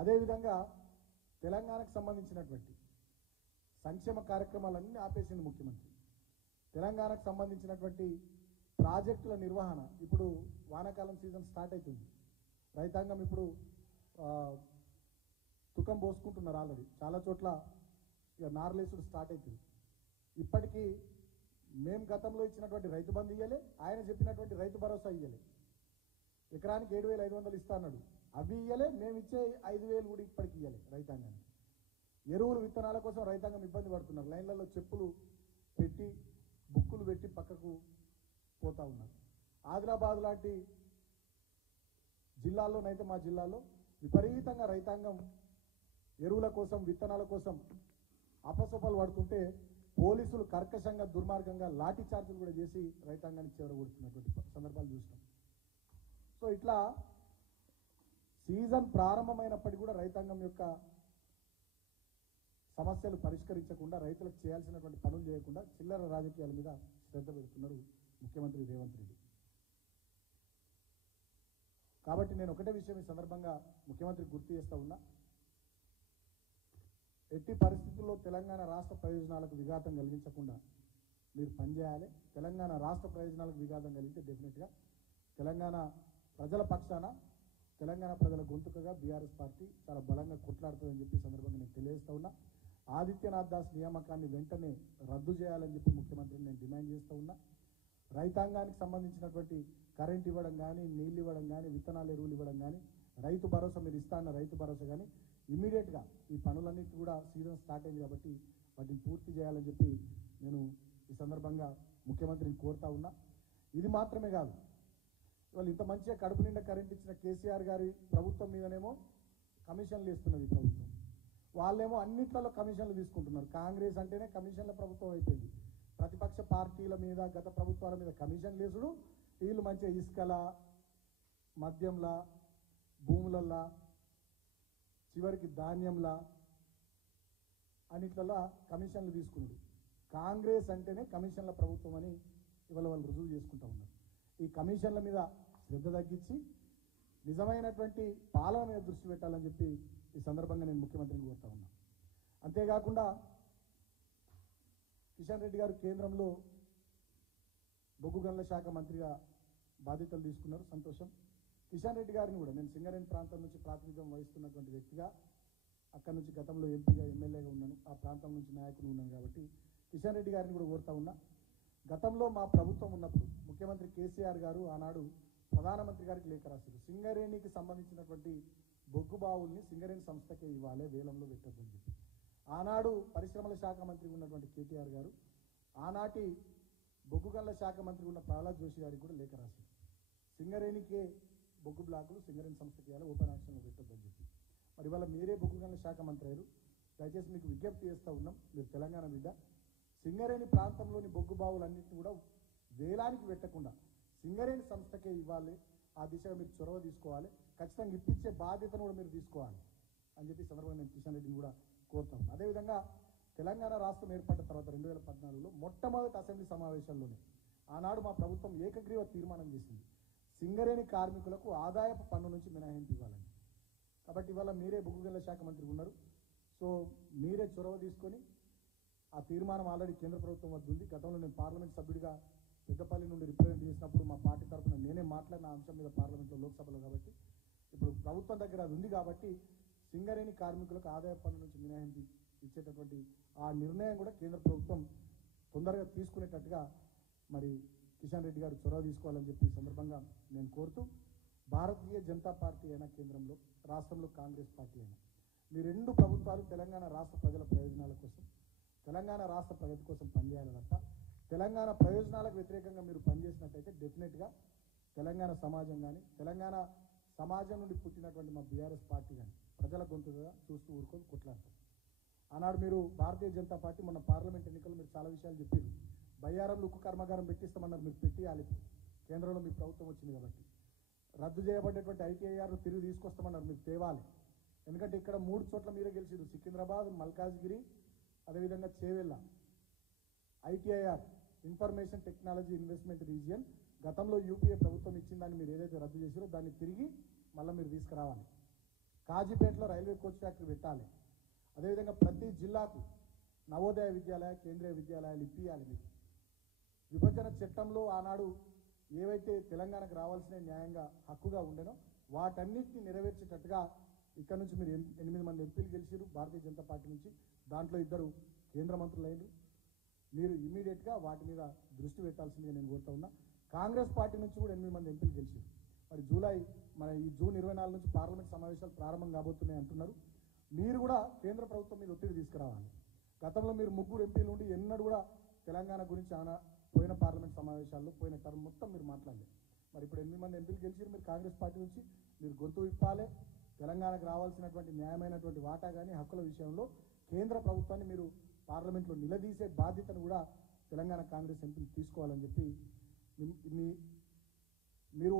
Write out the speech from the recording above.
అదేవిధంగా తెలంగాణకు సంబంధించినటువంటి సంక్షేమ కార్యక్రమాలన్నీ ఆపేసింది ముఖ్యమంత్రి. తెలంగాణకు సంబంధించినటువంటి ప్రాజెక్టుల నిర్వహణ, ఇప్పుడు వానాకాలం సీజన్ స్టార్ట్ అవుతుంది. రైతాంగం ఇప్పుడు తుకం పోసుకుంటున్నారు. ఆల్రెడీ చాలా చోట్ల ఇక నార్లేసుడు స్టార్ట్ అవుతుంది. ఇప్పటికీ మేము గతంలో ఇచ్చినటువంటి రైతు బంధు ఇయ్యలే, ఆయన చెప్పినటువంటి రైతు భరోసా ఇయ్యలే. ఎకరానికి 7,500 ఇస్తా అన్నాడు, అవి ఇయ్యలే. మేము ఇచ్చే 5,000 కూడా ఇప్పటికి ఇయ్యలే రైతాంగానికి. ఎరువులు విత్తనాల కోసం రైతాంగం ఇబ్బంది పడుతున్నారు. లైన్లలో చెప్పులు పెట్టి బుక్కులు పెట్టి పక్కకు పోతా ఉన్నారు. ఆదిలాబాద్ లాంటి జిల్లాల్లోనైతే మా జిల్లాలో విపరీతంగా రైతాంగం ఎరువుల కోసం విత్తనాల కోసం అపసొపలు పడుతుంటే పోలీసులు కర్కశంగా దుర్మార్గంగా లాఠీ చార్జీలు కూడా చేసి రైతాంగాన్ని చేరగొడుతున్నటువంటి సందర్భాలు చూస్తాం. సో ఇట్లా సీజన్ ప్రారంభమైనప్పటికీ కూడా రైతాంగం యొక్క సమస్యలు పరిష్కరించకుండా, రైతులకు చేయాల్సినటువంటి పనులు చేయకుండా చిల్లర రాజకీయాల మీద శ్రద్ధ పెడుతున్నారు ముఖ్యమంత్రి రేవంత్ రెడ్డి. కాబట్టి నేను ఒకటే విషయం ఈ సందర్భంగా ముఖ్యమంత్రికి గుర్తు చేస్తా ఉన్నా, ఎట్టి పరిస్థితుల్లో తెలంగాణ రాష్ట్ర ప్రయోజనాలకు విఘాతం కలిగించకుండా మీరు పనిచేయాలి. తెలంగాణ రాష్ట్ర ప్రయోజనాలకు విఘాతం కలిగితే డెఫినెట్గా తెలంగాణ ప్రజల పక్షాన, తెలంగాణ ప్రజల గొంతుకగా బీఆర్ఎస్ పార్టీ చాలా బలంగా కొట్లాడుతుందని చెప్పి సందర్భంగా నేను తెలియజేస్తా ఉన్నా. ఆదిత్యనాథ్ దాస్ నియామకాన్ని వెంటనే రద్దు చేయాలని చెప్పి ముఖ్యమంత్రిని నేను డిమాండ్ చేస్తూ ఉన్నా. రైతాంగానికి సంబంధించినటువంటి కరెంట్ ఇవ్వడం కానీ, నీళ్ళు ఇవ్వడం కానీ, విత్తనాలు ఎరువులు ఇవ్వడం కానీ, రైతు భరోసా మీరు ఇస్తా అన్న రైతు భరోసా కానీ ఇమీడియట్గా ఈ పనులన్నిటి కూడా సీజన్ స్టార్ట్ అయింది కాబట్టి వాటిని పూర్తి చేయాలని చెప్పి నేను ఈ సందర్భంగా ముఖ్యమంత్రిని కోరుతా ఉన్నా. ఇది మాత్రమే కాదు, ఇవాళ ఇంత మంచిగా కడుపు నిండా కరెంట్ ఇచ్చిన కేసీఆర్ గారి ప్రభుత్వం మీదనేమో కమిషన్లు ఇస్తున్నది ప్రభుత్వం. వాళ్ళేమో అన్నిట్లలో కమిషన్లు తీసుకుంటున్నారు. కాంగ్రెస్ అంటేనే కమిషన్ల ప్రభుత్వం అయిపోయింది. ప్రతిపక్ష పార్టీల మీద, గత ప్రభుత్వాల మీద కమిషన్లు వేసుడు, వీళ్ళు మంచిగా ఇసుకల, మద్యంలా, భూములల్లా, చివరికి ధాన్యంలా అన్నిట్లలో కమిషన్లు తీసుకున్నాడు. కాంగ్రెస్ అంటేనే కమిషన్ల ప్రభుత్వం అని ఇవాళ వాళ్ళు రుజువు చేసుకుంటూ ఉన్నారు. ఈ కమిషన్ల మీద శ్రద్ధ తగ్గించి నిజమైనటువంటి పాలన మీద దృష్టి పెట్టాలని చెప్పి ఈ సందర్భంగా నేను ముఖ్యమంత్రిని కోరుతా ఉన్నా. అంతేకాకుండా కిషన్ రెడ్డి గారు కేంద్రంలో బొగ్గు గనుల శాఖ మంత్రిగా బాధ్యతలు తీసుకున్నారు, సంతోషం. కిషన్ రెడ్డి గారిని కూడా నేను సింగరేణి ప్రాంతం నుంచి ప్రాతినిధ్యం వహిస్తున్నటువంటి వ్యక్తిగా, అక్కడి నుంచి గతంలో ఎంపీగా, ఎమ్మెల్యేగా ఉన్నాను, ఆ ప్రాంతం నుంచి నాయకుడు ఉన్నాను కాబట్టి కిషన్ రెడ్డి గారిని కూడా కోరుతా ఉన్నా. గతంలో మా ప్రభుత్వం ఉన్నప్పుడు ముఖ్యమంత్రి కేసీఆర్ గారు ఆనాడు ప్రధానమంత్రి గారికి లేఖ రాశారు, సింగరేణికి సంబంధించినటువంటి బొగ్గు బావుల్ని సింగరేణి సంస్థకే ఇవ్వాలి, వేలంలో పెట్టద్దని చెప్పి. ఆనాడు పరిశ్రమల శాఖ మంత్రి ఉన్నటువంటి కేటీఆర్ గారు ఆనాటి బొగ్గు గనుల శాఖ మంత్రి ఉన్న ప్రహ్లాద్ జోషి గారికి కూడా లేఖ రాశారు, సింగరేణికే బొగ్గు బ్లాకులు సింగరేణి సంస్థకి ఇవ్వాలి, ఓపెన్ ఆక్షన్లో పెట్టద్దని చెప్పి. మరి ఇవాళ మీరే బొగ్గు గనుల శాఖ మంత్రి అయ్యారు, దయచేసి మీకు విజ్ఞప్తి చేస్తూ ఉన్నాం, మీరు తెలంగాణ బిడ్డ, సింగరేణి ప్రాంతంలోని బొగ్గు బావులన్నింటినీ కూడా వేలానికి పెట్టకుండా సింగరేణి సంస్థకే ఇవ్వాలి, ఆ దిశగా మీరు చొరవ తీసుకోవాలి, ఖచ్చితంగా ఇప్పించే బాధ్యతను కూడా మీరు తీసుకోవాలి అని చెప్పి సందర్భంగా నేను కిషన్ రెడ్డిని కూడా కోరుతాను. అదేవిధంగా తెలంగాణ రాష్ట్రం ఏర్పడిన తర్వాత 2014లో మొట్టమొదటి అసెంబ్లీ సమావేశాల్లోనే ఆనాడు మా ప్రభుత్వం ఏకగ్రీవ తీర్మానం చేసింది, సింగరేణి కార్మికులకు ఆదాయపు పన్ను నుంచి మినహాయింపు ఇవ్వాలని. కాబట్టి ఇవాళ మీరే బొగ్గు గనుల శాఖ మంత్రి ఉన్నారు, సో మీరే చొరవ తీసుకొని ఆ తీర్మానం ఆల్రెడీ కేంద్ర ప్రభుత్వం వద్ద ఉంది. గతంలో నేను పార్లమెంట్ సభ్యుడిగా పెద్దపల్లి నుండి రిప్రజెంట్ చేసినప్పుడు మా పార్టీ తరఫున నేనే మాట్లాడిన అంశం మీద పార్లమెంట్లో, లోక్సభలో. కాబట్టి ఇప్పుడు ప్రభుత్వం దగ్గర అది ఉంది కాబట్టి సింగరేణి కార్మికులకు ఆదాయ పన్ను నుంచి మినహాయింపు ఇచ్చేటటువంటి ఆ నిర్ణయం కూడా కేంద్ర ప్రభుత్వం తొందరగా తీసుకునేటట్టుగా మరి కిషన్ రెడ్డి గారు చొరవ తీసుకోవాలని చెప్పి ఈ సందర్భంగా నేను కోరుతూ, భారతీయ జనతా పార్టీ అయినా కేంద్రంలో, రాష్ట్రంలో కాంగ్రెస్ పార్టీ అయినా, మీ రెండు ప్రభుత్వాలు తెలంగాణ రాష్ట్ర ప్రజల ప్రయోజనాల కోసం, తెలంగాణ రాష్ట్ర ప్రగతి కోసం పనిచేయాలి తప్ప తెలంగాణ ప్రయోజనాలకు వ్యతిరేకంగా మీరు పనిచేసినట్టయితే డెఫినెట్గా తెలంగాణ సమాజం కానీ, తెలంగాణ సమాజం నుండి పుట్టినటువంటి మా బీఆర్ఎస్ పార్టీ కానీ ప్రజల గొంతుగా చూస్తూ ఊరుకొని కొట్లాడతారు. ఆనాడు మీరు భారతీయ జనతా పార్టీ మొన్న పార్లమెంట్ ఎన్నికల్లో మీరు చాలా విషయాలు చెప్పారు. బయ్యారంలో ఉక్కు కర్మాగారం పెట్టిస్తామన్నారు, మీరు పెట్టియాలి. కేంద్రంలో మీ ప్రభుత్వం వచ్చింది కాబట్టి రద్దు చేయబడ్డటువంటి ఐటీఐఆర్ తిరిగి తీసుకొస్తామన్నారు, మీరు తేవాలి. ఎందుకంటే ఇక్కడ 3 చోట్ల మీరే గెలిచారు, సికింద్రాబాద్, మల్కాజ్గిరి, అదేవిధంగా Chevella. ITIR information technology investment region గతంలో యూపీఏ ప్రభుత్వం ఇచ్చిన దాన్ని మీరు ఏదైతే రద్దు చేశారో దాన్ని తిరిగి మళ్ళీ మీరు తీసుకురావాలి. కాజీపేటలో రైల్వే కోచ్ ఫ్యాక్టరీ పెట్టాలి. అదేవిధంగా ప్రతి జిల్లాకు నవోదయ విద్యాలయ, కేంద్రీయ విద్యాలయాలు ఇప్పియాలి. మీకు విభజన చట్టంలో ఆనాడు ఏవైతే తెలంగాణకు రావాల్సిన న్యాయంగా హక్కుగా ఉండేనో వాటన్నిటిని నెరవేర్చేటట్టుగా ఇక్కడ నుంచి మీరు 8 మంది ఎంపీలు గెలిచారు భారతీయ జనతా పార్టీ నుంచి. దాంట్లో 2 కేంద్ర మంత్రులు అయినారు. మీరు ఇమీడియట్గా వాటి మీద దృష్టి పెట్టాల్సిందిగా నేను కోరుతా ఉన్నా. కాంగ్రెస్ పార్టీ నుంచి కూడా 8 మంది ఎంపీలు గెలిచారు. మరి ఈ జూన్ 24 నుంచి పార్లమెంట్ సమావేశాలు ప్రారంభం కాబోతున్నాయి అంటున్నారు. మీరు కూడా కేంద్ర ప్రభుత్వం మీద ఒత్తిడి తీసుకురావాలి. గతంలో మీరు 3 ఎంపీలు ఉండి ఎన్నడూ కూడా తెలంగాణ గురించి పోయిన పార్లమెంట్ సమావేశాల్లో పోయిన టర్మ్ మొత్తం మీరు మాట్లాడలేదు. మరి ఇప్పుడు 8 మంది ఎంపీలు గెలిచారు. మీరు కాంగ్రెస్ పార్టీ నుంచి మీరు గొంతు విప్పాలి. తెలంగాణకు రావాల్సినటువంటి న్యాయమైనటువంటి వాటా కానీ హక్కుల విషయంలో కేంద్ర ప్రభుత్వాన్ని మీరు పార్లమెంట్లో నిలదీసే బాధ్యతను కూడా తెలంగాణ కాంగ్రెస్ ఎంపీలు తీసుకోవాలని చెప్పి మీరు